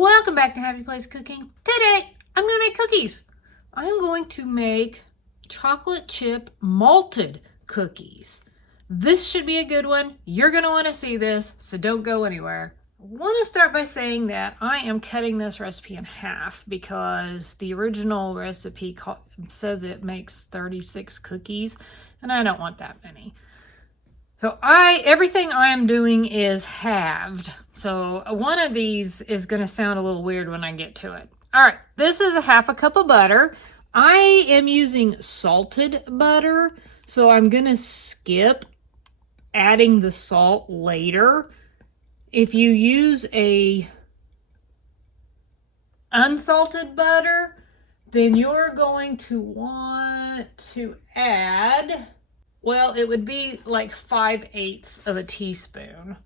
Welcome back to Happy Place Cooking. Today, I'm going to make cookies. I'm going to make chocolate chip malted cookies. This should be a good one. You're going to want to see this, so don't go anywhere. I want to start by saying that I am cutting this recipe in half because the original recipe says it makes 36 cookies, and I don't want that many. So everything I am doing is halved. So one of these is going to sound a little weird when I get to it. All right, this is a half a cup of butter. I am using salted butter, so I'm going to skip adding the salt later. If you use a unsalted butter, then you're going to want to add, well, it would be like 5/8 of a teaspoon.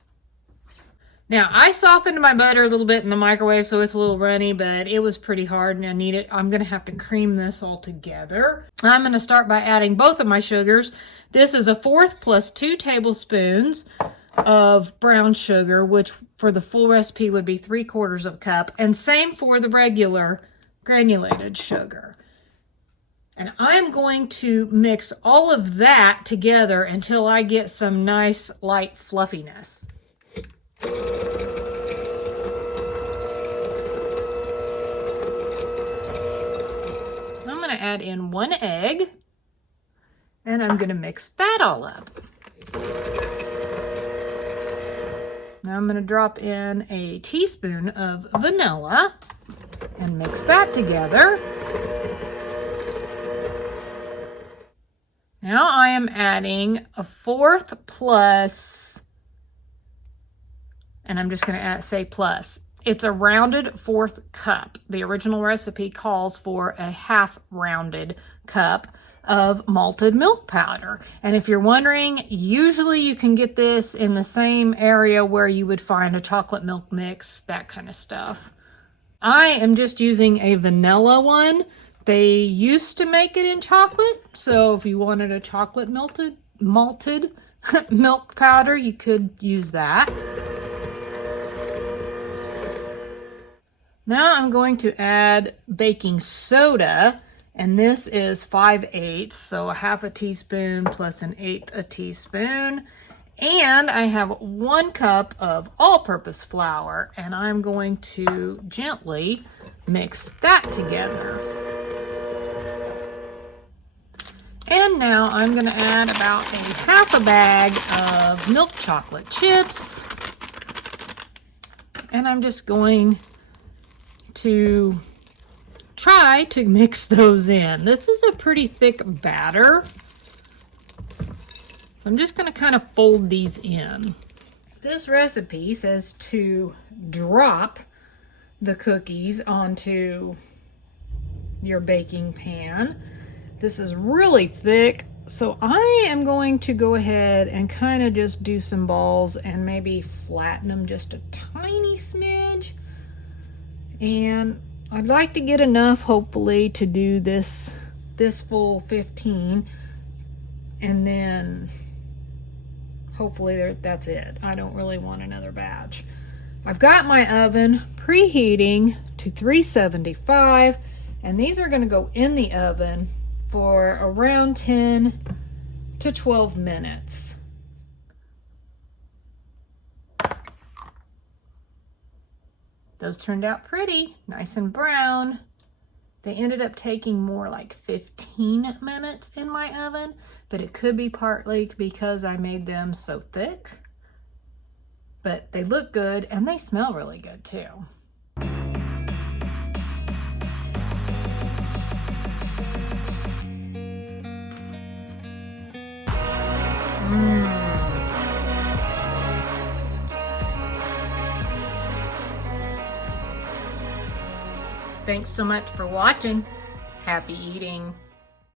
Now, I softened my butter a little bit in the microwave, so it's a little runny, but it was pretty hard and I need it. I'm going to have to cream this all together. I'm going to start by adding both of my sugars. This is 1/4 plus 2 tablespoons of brown sugar, which for the full recipe would be 3/4 of a cup, and same for the regular granulated sugar. And I'm going to mix all of that together until I get some nice light fluffiness. I'm going to add in 1 egg, and I'm going to mix that all up. Now I'm going to drop in a teaspoon of vanilla and mix that together. Now I am adding 1/4 plus, and I'm just going to say plus. It's a rounded 1/4 cup. The original recipe calls for a half rounded cup of malted milk powder. And if you're wondering, usually you can get this in the same area where you would find a chocolate milk mix, that kind of stuff. I am just using a vanilla one. They used to make it in chocolate, so if you wanted a chocolate malted milk powder, you could use that. Now I'm going to add baking soda, and this is 5/8, so 1/2 teaspoon plus 1/8 teaspoon. And I have 1 cup of all-purpose flour, and I'm going to gently mix that together. And now I'm going to add about 1/2 bag of milk chocolate chips. And I'm just going to try to mix those in. This is a pretty thick batter. So I'm just going to kind of fold these in. This recipe says to drop the cookies onto your baking pan. This is really thick, so I am going to go ahead and kind of just do some balls and maybe flatten them just a tiny smidge. And I'd like to get enough, hopefully, to do this full 15, and then hopefully that's it. I don't really want another batch. I've got my oven preheating to 375, and these are going to go in the oven for around 10 to 12 minutes. Those turned out pretty, nice and brown. They ended up taking more like 15 minutes in my oven, but it could be partly because I made them so thick. But they look good and they smell really good too. Thanks so much for watching. Happy eating.